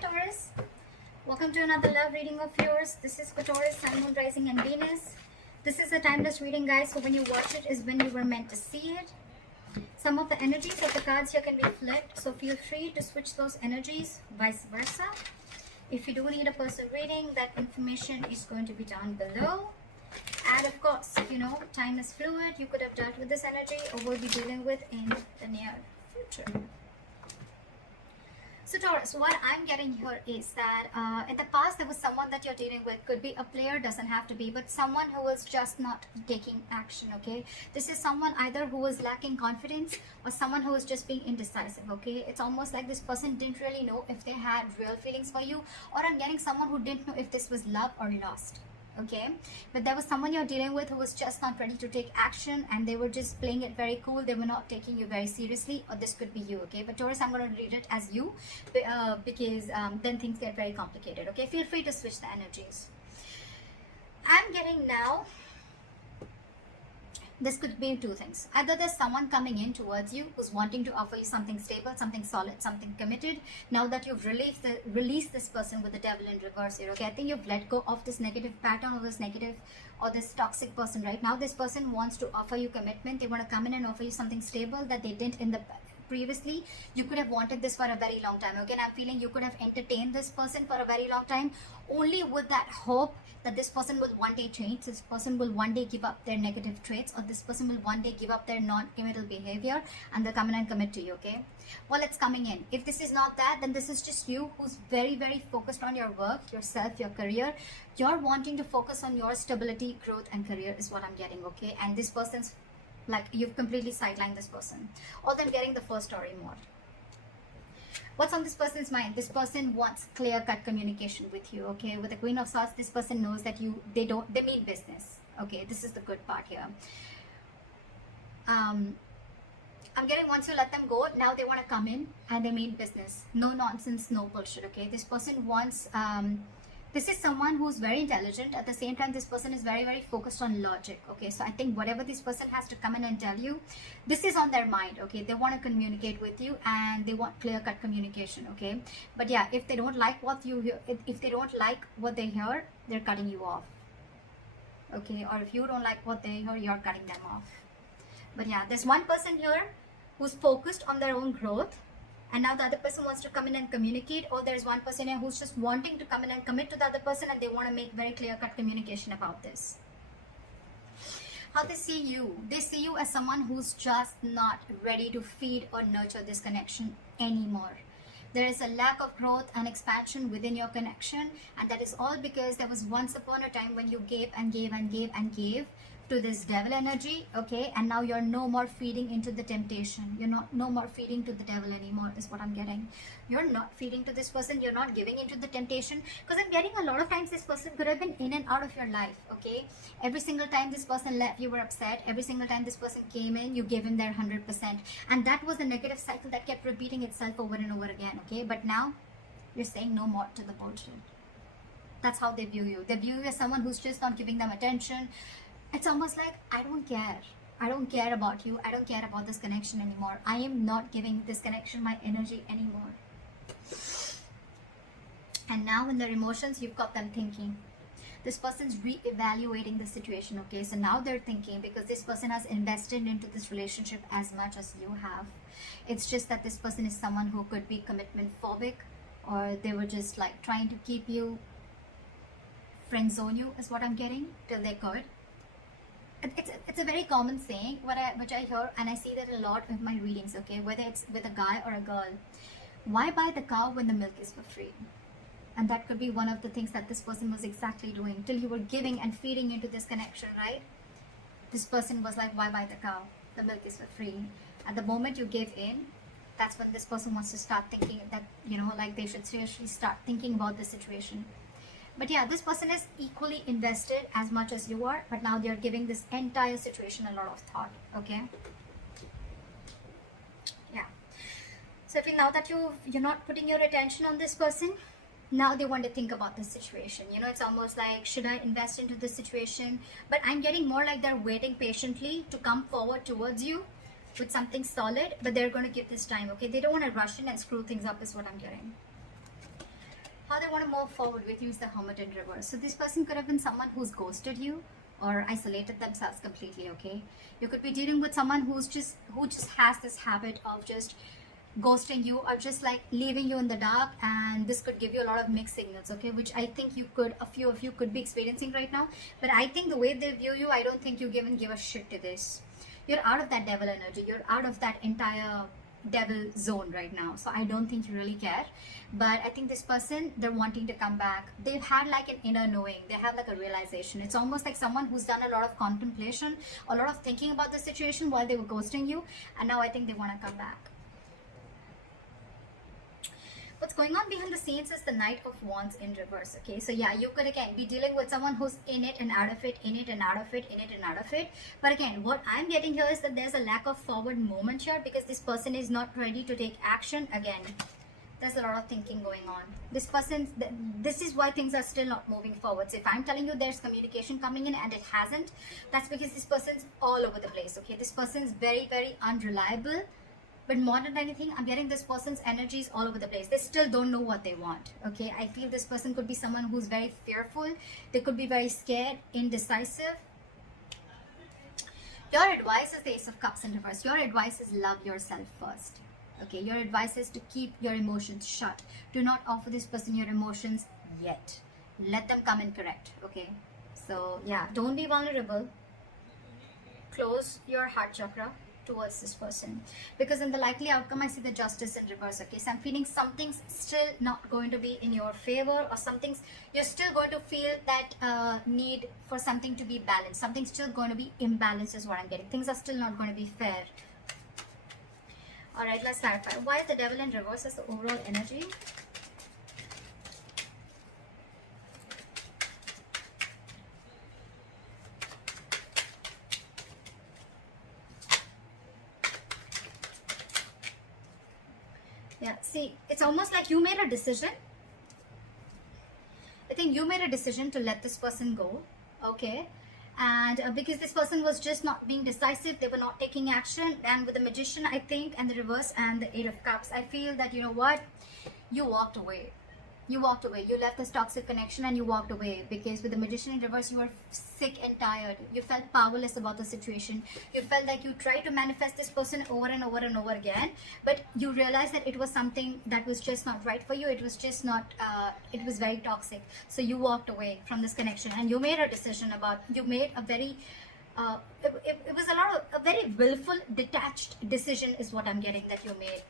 Taurus. Welcome to another love reading of yours. This is for Taurus, Sun, Moon, Rising and Venus. This is a timeless reading, guys, so when you watch it is when you were meant to see it. Some of the energies of the cards here can be flipped, so feel free to switch those energies, vice versa. If you do need a personal reading, that information is going to be down below. And of course, time is fluid. You could have dealt with this energy or will be dealing with in the near future. So Taurus, what I'm getting here is that in the past there was someone that you're dealing with. Could be a player, doesn't have to be, but someone who is just not taking action, okay? This is someone either who is lacking confidence or someone who is just being indecisive, okay? It's almost like this person didn't really know if they had real feelings for you, or I'm getting someone who didn't know if this was love or lust. Okay, but there was someone you're dealing with who was just not ready to take action, and they were just playing it very cool. They were not taking you very seriously, or this could be you. Okay, but Taurus, I'm going to read it as you because then things get very complicated. Okay, feel free to switch the energies. I'm getting now, this could be two things. Either there's someone coming in towards you who's wanting to offer you something stable, something solid, something committed. Now that you've released this person with the devil in reverse here, okay? I think you've let go of this negative pattern or this negative or this toxic person. Right now, this person wants to offer you commitment. They want to come in and offer you something stable that they didn't in the previously. You could have wanted this for a very long time. Okay, and I'm feeling you could have entertained this person for a very long time, only with that hope that this person will one day change, this person will one day give up their negative traits, or this person will one day give up their non-committal behavior and they'll come in and commit to you. Okay, well, it's coming in. If this is not that, then this is just you who's very, very focused on your work, yourself, your career. You're wanting to focus on your stability, growth and career is what I'm getting. Okay, and this person's like you've completely sidelined this person. Although I'm getting the first story more. What's on this person's mind? This person wants clear-cut communication with you. Okay, with the Queen of Swords, this person knows that they mean business. Okay, this is the good part here. I'm getting, once you let them go, now they want to come in and they mean business. No nonsense, no bullshit. Okay, this person wants this is someone who's very intelligent. At the same time, this person is very, very focused on logic. Okay, so I think whatever this person has to come in and tell you, this is on their mind. Okay, they want to communicate with you and they want clear-cut communication. Okay, but yeah, if they don't like what you hear, if they don't like what they hear, they're cutting you off. Okay, or if you don't like what they hear, you're cutting them off. But yeah, there's one person here who's focused on their own growth, and now the other person wants to come in and communicate, or there's one person here who's just wanting to come in and commit to the other person, and they want to make very clear-cut communication about this. How they see you as someone who's just not ready to feed or nurture this connection anymore. There is a lack of growth and expansion within your connection, and that is all because there was once upon a time when you gave and gave and gave and gave to this devil energy. Okay, and now you're no more feeding into the temptation. You're no more feeding to the devil anymore is what I'm getting. You're not feeding to this person, you're not giving into the temptation, because I'm getting a lot of times this person could have been in and out of your life. Okay, every single time this person left, you were upset. Every single time this person came in, you gave him their 100%, and that was a negative cycle that kept repeating itself over and over again. Okay, but now you're saying no more to the bullshit. That's how they view you. They view you as someone who's just not giving them attention. It's almost like, I don't care. I don't care about you. I don't care about this connection anymore. I am not giving this connection my energy anymore. And now in their emotions, you've got them thinking. This person's re-evaluating the situation. Okay, so now they're thinking, because this person has invested into this relationship as much as you have. It's just that this person is someone who could be commitment phobic, or they were just like trying to keep you, friend zone you is what I'm getting, till they could. It's a very common saying which I hear, and I see that a lot in my readings. Okay, whether it's with a guy or a girl, why buy the cow when the milk is for free? And that could be one of the things that this person was exactly doing, till you were giving and feeding into this connection, right? This person was like, why buy the cow? The milk is for free. At the moment you give in, that's when this person wants to start thinking that, like they should seriously start thinking about the situation. But yeah, this person is equally invested as much as you are, but now they're giving this entire situation a lot of thought. Okay, yeah. So if now that you're not putting your attention on this person, now they want to think about this situation. It's almost like, should I invest into this situation? But I'm getting more like they're waiting patiently to come forward towards you with something solid, but they're going to give this time. Okay, they don't want to rush in and screw things up is what I'm getting. how they want to move forward with you is the Hermit in reverse. So this person could have been someone who's ghosted you or isolated themselves completely, okay? You could be dealing with someone who just has this habit of just ghosting you or just like leaving you in the dark, and this could give you a lot of mixed signals, okay, which I think a few of you could be experiencing right now. But I think the way they view you, I don't think you even give a shit to this. You're out of that devil energy, you're out of that entire devil zone right now, so I don't think you really care. But I think this person, they're wanting to come back. They've had like an inner knowing, they have like a realization. It's almost like someone who's done a lot of contemplation, a lot of thinking about the situation while they were ghosting you, and now I think they want to come back. What's going on behind the scenes is the Knight of Wands in reverse, okay? So yeah, you could again be dealing with someone who's in it and out of it, in it and out of it, in it and out of it. But again, what I'm getting here is that there's a lack of forward movement here because this person is not ready to take action. Again, there's a lot of thinking going on. This is why things are still not moving forward. So if I'm telling you there's communication coming in and it hasn't, that's because this person's all over the place, okay? This person's very, very unreliable. But more than anything, I'm getting this person's energies all over the place. They still don't know what they want, okay? I feel this person could be someone who's very fearful. They could be very scared, indecisive. Your advice is the Ace of Cups in reverse. Your advice is love yourself first, okay? Your advice is to keep your emotions shut. Do not offer this person your emotions yet. Let them come in correct, okay? So yeah, don't be vulnerable. Close your heart chakra towards this person, because in the likely outcome I see the Justice in reverse, okay? So I'm feeling something's still not going to be in your favor, or you're still going to feel that need for something to be balanced. Something's still going to be imbalanced is what I'm getting. Things are still not going to be fair. All right, let's clarify. Why is the Devil in reverse as the overall energy? Yeah, see, it's almost like you made a decision. I think you made a decision to let this person go, okay? And because this person was just not being decisive, they were not taking action. And with the Magician, I think, and the reverse and the Eight of Cups, I feel that, you know what? You walked away. You walked away. You left this toxic connection and you walked away, because with the Magician in reverse, you were sick and tired. You felt powerless about the situation. You felt like you tried to manifest this person over and over and over again, but you realized that it was something that was just not right for you. It was just not, it was very toxic. So you walked away from this connection and you made a decision you made a very, it was a very willful, detached decision is what I'm getting that you made.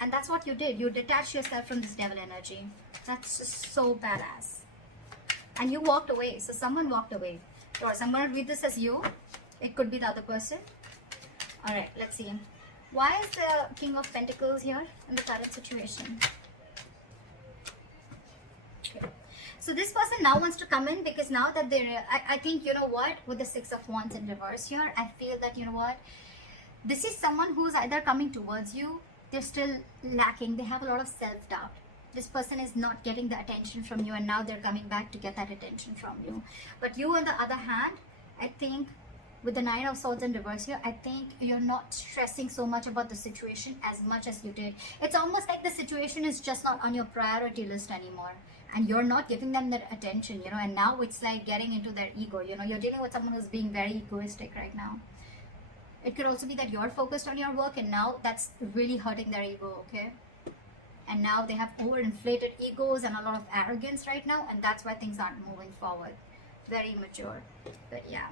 And that's what you did. You detached yourself from this devil energy. That's just so badass. And you walked away. So someone walked away. Or so I'm going to read this as you. It could be the other person. Alright, let's see. Why is the King of Pentacles here in the current situation? Okay. So this person now wants to come in, because now that I think, you know what, with the Six of Wands in reverse here, I feel that, you know what, this is someone who's either coming towards you, they're still lacking, they have a lot of self-doubt. This person is not getting the attention from you, and now they're coming back to get that attention from you. But you, on the other hand, I think with the Nine of Swords in reverse here, I think you're not stressing so much about the situation as much as you did. It's almost like the situation is just not on your priority list anymore, and you're not giving them that attention, you know, and now it's like getting into their ego, you know. You're dealing with someone who's being very egoistic right now. It could also be that you're focused on your work, and now that's really hurting their ego, okay? And now they have overinflated egos and a lot of arrogance right now, and that's why things aren't moving forward. Very immature. But yeah.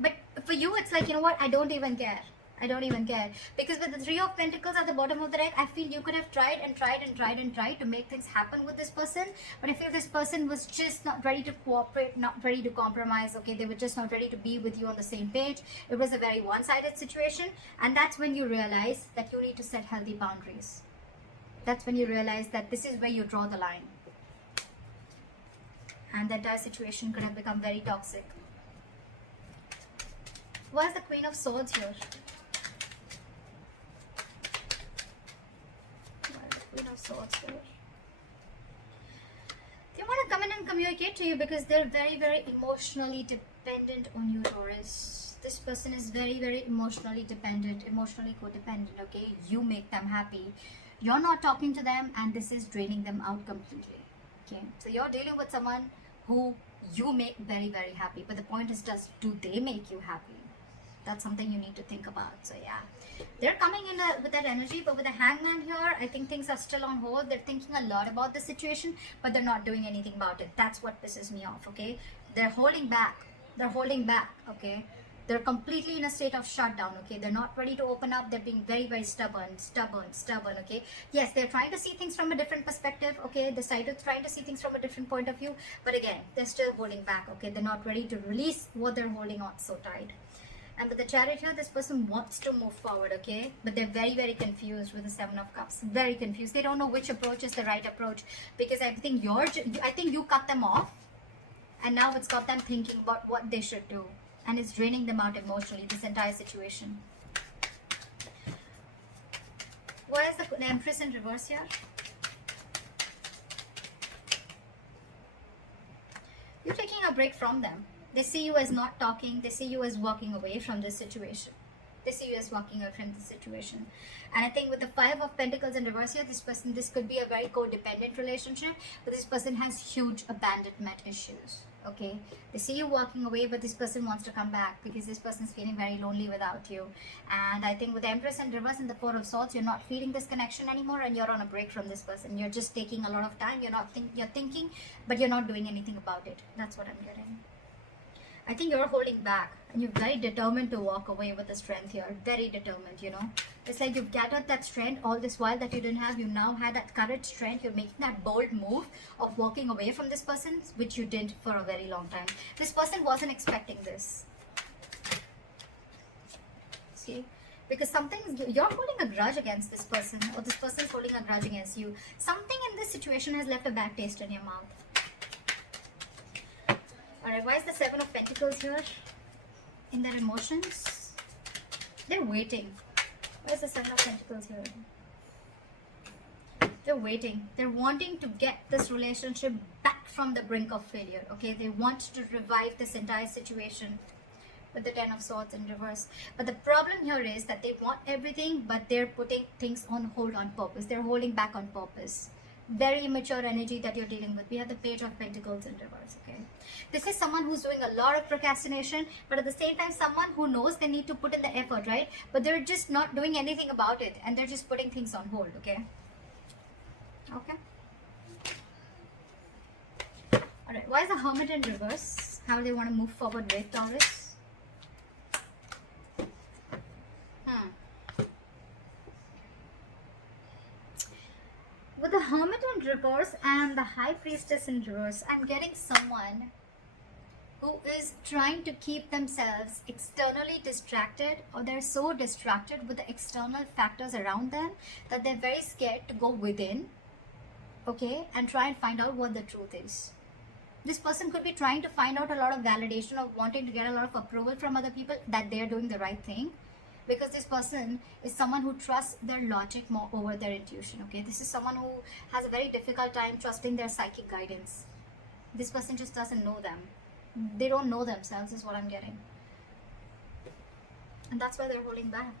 But for you, it's like, you know what, I don't even care. I don't even care. Because with the Three of Pentacles at the bottom of the deck, I feel you could have tried and tried and tried and tried to make things happen with this person. But I feel this person was just not ready to cooperate, not ready to compromise, okay? They were just not ready to be with you on the same page. It was a very one-sided situation. And that's when you realize that you need to set healthy boundaries. That's when you realize that this is where you draw the line. And the entire situation could have become very toxic. Why is the Queen of Swords here? Why is the Queen of Swords here? They want to come in and communicate to you because they're very, very emotionally dependent on you, Taurus. This person is very, very emotionally dependent, emotionally codependent, okay? You make them happy. You're not talking to them, and this is draining them out completely. Okay, so you're dealing with someone who you make very, very happy, but the point is, do they make you happy? That's something you need to think about. So yeah, they're coming in with that energy, but with the Hangman here, I think things are still on hold. They're thinking a lot about the situation, but they're not doing anything about it. That's what pisses me off. Okay, they're holding back. Okay, they're completely in a state of shutdown. Okay, they're not ready to open up. They're being very, very stubborn. Okay, yes, they're trying to see things from a different perspective. Okay, they're trying to see things from a different point of view, but again, they're still holding back. Okay, they're not ready to release what they're holding on so tight. And with the Chariot here, this person wants to move forward, okay? But they're very, very confused with the Seven of Cups. Very confused. They don't know which approach is the right approach, because I think you cut them off, and now it's got them thinking about what they should do, and it's draining them out emotionally, this entire situation. Why is the Empress in reverse here? You're taking a break from them. They see you as not talking. They see you as walking away from this situation. And I think with the Five of Pentacles in reverse here, this could be a very codependent relationship, but this person has huge abandonment issues. Okay, they see you walking away, but this person wants to come back because this person is feeling very lonely without you. And I think with the Empress in reverse and the Four of Swords, you're not feeling this connection anymore, and you're on a break from this person. You're just taking a lot of time. You're thinking, but you're not doing anything about it. That's what I'm getting. I think you're holding back, and you're very determined to walk away with the strength here. Very determined, you know. It's like you've gathered that strength all this while that you didn't have. You now had that courage, strength. You're making that bold move of walking away from this person, which you did for a very long time. This person wasn't expecting this. See? Because you're holding a grudge against this person, or this person's holding a grudge against you. Something in this situation has left a bad taste in your mouth. Alright, why is the Seven of Pentacles here? In their emotions? They're waiting. Why is the Seven of Pentacles here? They're waiting. They're wanting to get this relationship back from the brink of failure. Okay, they want to revive this entire situation with the Ten of Swords in reverse. But the problem here is that they want everything, but they're putting things on hold on purpose. They're holding back on purpose. Very immature energy that you're dealing with. We have the Page of Pentacles in reverse. Okay, this is someone who's doing a lot of procrastination, but at the same time someone who knows they need to put in the effort, right? But they're just not doing anything about it, and they're just putting things on hold. Okay. All right, why is the Hermit in reverse? How do they want to move forward with Taurus? With the Hermit in reverse and the High Priestess in reverse, I'm getting someone who is trying to keep themselves externally distracted, or they're so distracted with the external factors around them that they're very scared to go within, okay, and try and find out what the truth is. This person could be trying to find out a lot of validation, of wanting to get a lot of approval from other people that they're doing the right thing. Because this person is someone who trusts their logic more over their intuition, okay? This is someone who has a very difficult time trusting their psychic guidance. This person just doesn't know them. They don't know themselves is what I'm getting. And that's why they're holding back.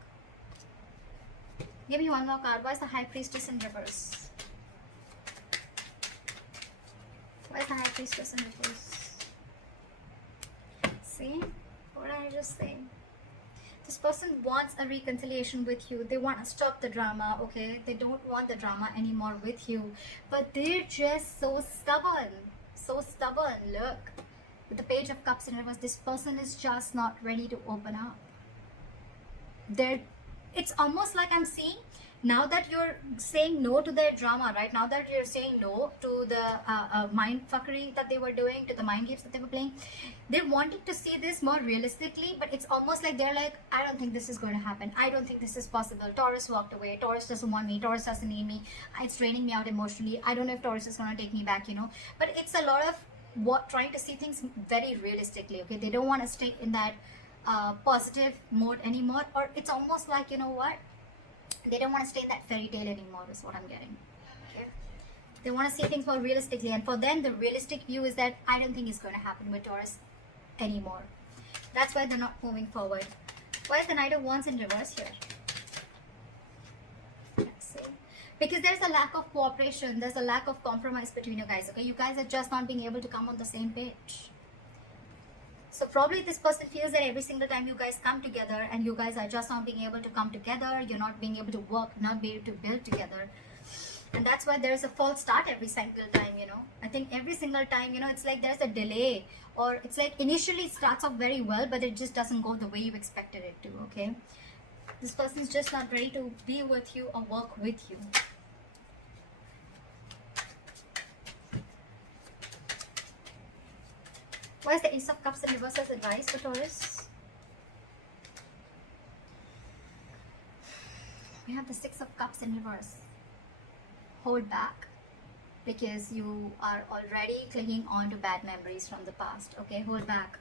Give me one more card. Why is the High Priestess in reverse? Why is the High Priestess in reverse? See? What did I just say? This person wants a reconciliation with you. They want to stop the drama, okay? They don't want the drama anymore with you. But they're just so stubborn. So stubborn. Look. With the Page of Cups in reverse, this person is just not ready to open up. It's almost like I'm seeing, now that you're saying no to their drama, right? Now that you're saying no to the mind fuckery that they were doing, to the mind games that they were playing, they wanted to see this more realistically, but it's almost like they're like, I don't think this is going to happen. I don't think this is possible. Taurus walked away. Taurus doesn't want me. Taurus doesn't need me. It's draining me out emotionally. I don't know if Taurus is going to take me back, you know. But it's a lot of trying to see things very realistically, okay? They don't want to stay in that positive mode anymore, or it's almost like, you know what? They don't want to stay in that fairy tale anymore is what I'm getting. Okay? They want to see things more realistically, and for them the realistic view is that I don't think it's going to happen with Taurus anymore. That's why they're not moving forward. Why is the Knight of Wands in reverse here? Let's see. because there's a lack of cooperation, there's a lack of compromise between you guys, okay? You guys are just not being able to come on the same page. So probably this person feels that every single time you guys come together and you guys are just not being able to come together, you're not being able to work, not be able to build together. And that's why there's a false start every single time, you know. I think every single time, you know, it's like there's a delay, or it's like initially it starts off very well, but it just doesn't go the way you expected it to, okay? This person's just not ready to be with you or work with you. Why is the Ace of Cups in reverse as advice for Taurus? We have the Six of Cups in reverse. Hold back, because you are already clinging on to bad memories from the past, okay? Hold back.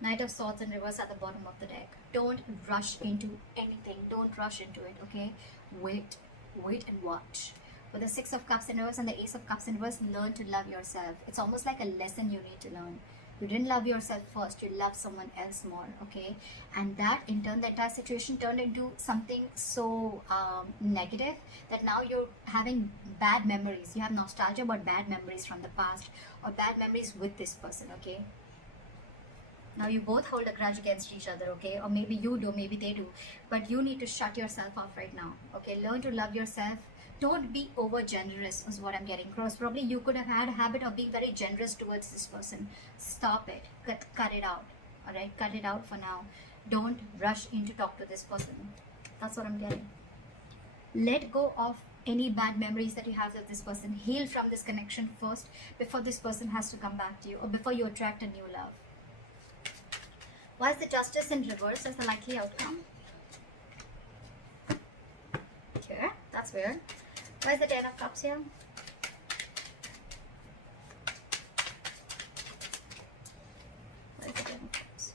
Knight of Swords in reverse at the bottom of the deck. Don't rush into anything. Don't rush into it, okay? Wait and watch. With the Six of Cups in reverse and the Ace of Cups in reverse, learn to love yourself. It's almost like a lesson you need to learn. You didn't love yourself first, you love someone else more, okay? And that in turn, the entire situation turned into something so negative that now you're having bad memories. You have nostalgia about bad memories from the past, or bad memories with this person, okay? Now you both hold a grudge against each other, okay? Or maybe you do, maybe they do. But you need to shut yourself off right now, okay? Learn to love yourself. Don't be over generous is what I'm getting across. Probably you could have had a habit of being very generous towards this person. Stop it. Cut it out. Alright? Cut it out for now. Don't rush in to talk to this person. That's what I'm getting. Let go of any bad memories that you have with this person. Heal from this connection first before this person has to come back to you, or before you attract a new love. Why is the Justice in reverse as the likely outcome? Okay, that's weird. Why is the Ten of Cups here? Why is the Ten of Cups?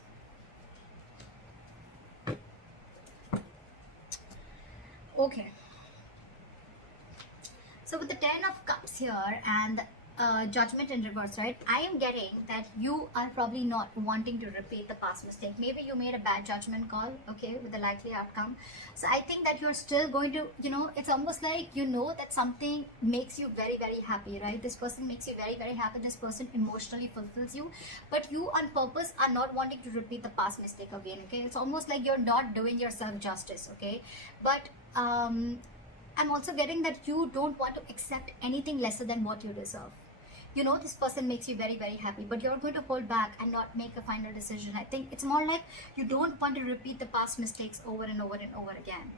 Okay. So with the Ten of Cups here and Judgment in reverse, right? I am getting that you are probably not wanting to repeat the past mistake. Maybe you made a bad judgment call, okay, with the likely outcome. So I think that you're still going to, you know, it's almost like you know that something makes you very, very happy, right? This person makes you very, very happy. This person emotionally fulfills you, but you on purpose are not wanting to repeat the past mistake again, okay? It's almost like you're not doing yourself justice, okay? But I'm also getting that you don't want to accept anything lesser than what you deserve. You know, this person makes you very, very happy, but you're going to hold back and not make a final decision. I think it's more like you don't want to repeat the past mistakes over and over and over again.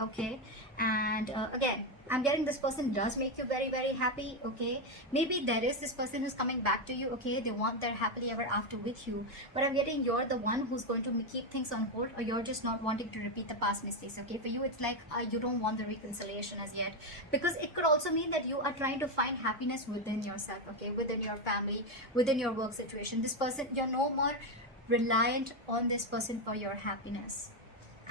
Okay, and again, I'm getting this person does make you very, very happy. Okay, maybe there is this person who's coming back to you. Okay, they want their happily ever after with you, but I'm getting you're the one who's going to keep things on hold, or you're just not wanting to repeat the past mistakes. Okay, for you it's like you don't want the reconciliation as yet, because it could also mean that you are trying to find happiness within yourself. Okay, within your family, within your work situation. This person, you're no more reliant on this person for your happiness.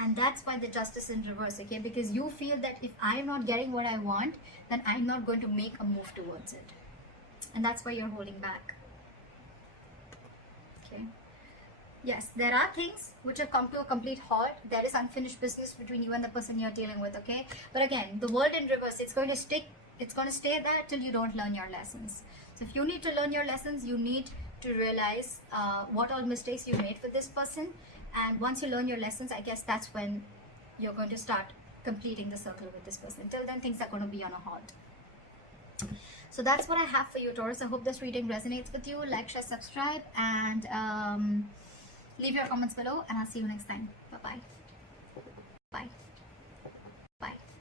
And that's why the Justice in reverse, okay? Because you feel that if I'm not getting what I want, then I'm not going to make a move towards it. And that's why you're holding back. Okay. Yes, there are things which have come to a complete halt. There is unfinished business between you and the person you're dealing with, okay? But again, the world in reverse, it's going to stick. It's going to stay there till you don't learn your lessons. So if you need to learn your lessons, you need to realize what all mistakes you made with this person. And once you learn your lessons, I guess that's when you're going to start completing the circle with this person. Till then, things are going to be on a halt. So that's what I have for you, Taurus. I hope this reading resonates with you. Like, share, subscribe, and leave your comments below. And I'll see you next time. Bye-bye.